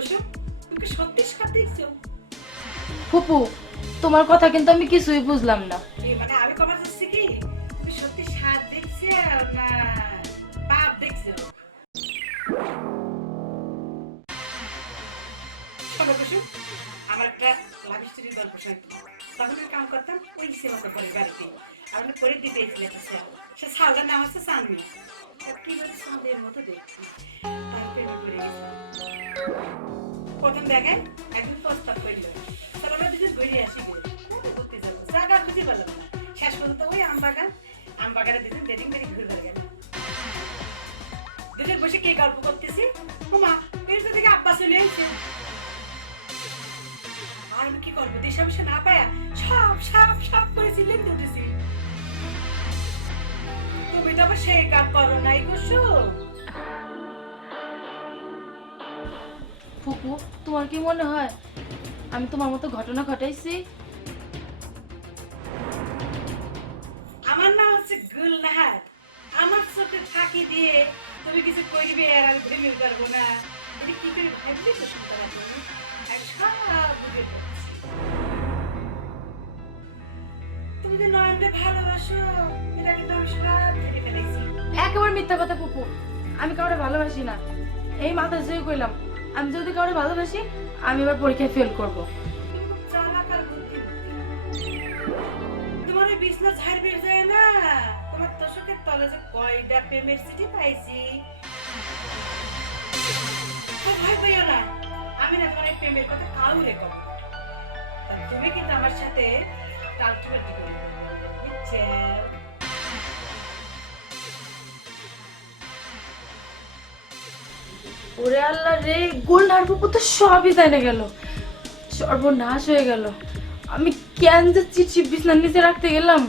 কুসুম, তুমি কি সত্যি সাথ দেখছো? ফুপু, তোমার কথা কিন্তু আমি কিছুই বুঝলাম না। মানে আমি কবার চাচ্ছি কি, তুমি সত্যি সাথ দেখছো না পাপ দেখছো? শোনো কুসুম, আমার একটা লাভ স্টোরির গল্প শুনতো। তখন আমি কাম করতাম ওই সেবা করে বাড়িতে। আর আমি করে দিতে এসেছিল একটা স্যার। সে সালটার নাম হচ্ছে চাঁদনি। কি বলে চাঁদের মতো দেখছি। তার প্রেমে পড়ে গেছিলাম। প্রথম দেখায় একদিন প্রস্তাব করল, তাহলে আমরা দুজন ঘুরে আসি গে, ঘুরতে যাবো, জায়গা খুঁজে পেলাম না। শেষ পর্যন্ত ওই আমবাগানে দুজন দেরিং দেরিং ঘুরে গেল। দুজন বসে কে গল্প করতেছি, ওমা এর তো দেখে আব্বা চলে এসেছে। আর আমি কি করবো, দিশা মিশা না পায়া সব সাপ সাপ করে চিল্লেন দিতেছি। তুমি তো আবার সেই কাজ করো নাই কুসুম। ফুপু, তোমার কি মনে হয় আমি তোমার মতো ঘটনা ঘটাইছি? আমার নাম হচ্ছে গুলনাহার। আমার চোখে ফাঁকি দিয়ে তুমি কিছু করবে আর আমি ভেবে পারবো না। এটা কি করে ভাবলি কুসুম করা তুমি? আমি সব বুঝে ফেলছি। তুমি যে নয়নকে ভালোবাসো, এটা কিন্তু আমি সব ভেবে ফেলেছি। একেবারে মিথ্যা কথা ফুপু, আমি কাউরে ভালোবাসি না। এই মাথা জুয়ে কইলাম, আমি যদি কাউরে ভালোবাসি আমি এবার পরীক্ষায় ফেল করব। তুমি খুব চালাক আর বুদ্ধিমতী। তোমার ওই বিছনা ঝাড় বের যায় না, তোমার তোষকের তলে যে কয়টা প্রেমের চিঠি পাইছি। খুব ভয় পাইও না, আমি না তোমার এই প্রেমের কথা কাউরে কব না। তা তুমি কিন্তু আমার সাথে টালটুবাটি করবে, বুঝছে? ওরে আল্লাহ রে, গোল্ডার ফুপু তো সবই জানে গেল, সর্বনাশ হয়ে গেল। আমি কেন যে চিঠি বিছনার নিচে রাখতে গেলাম।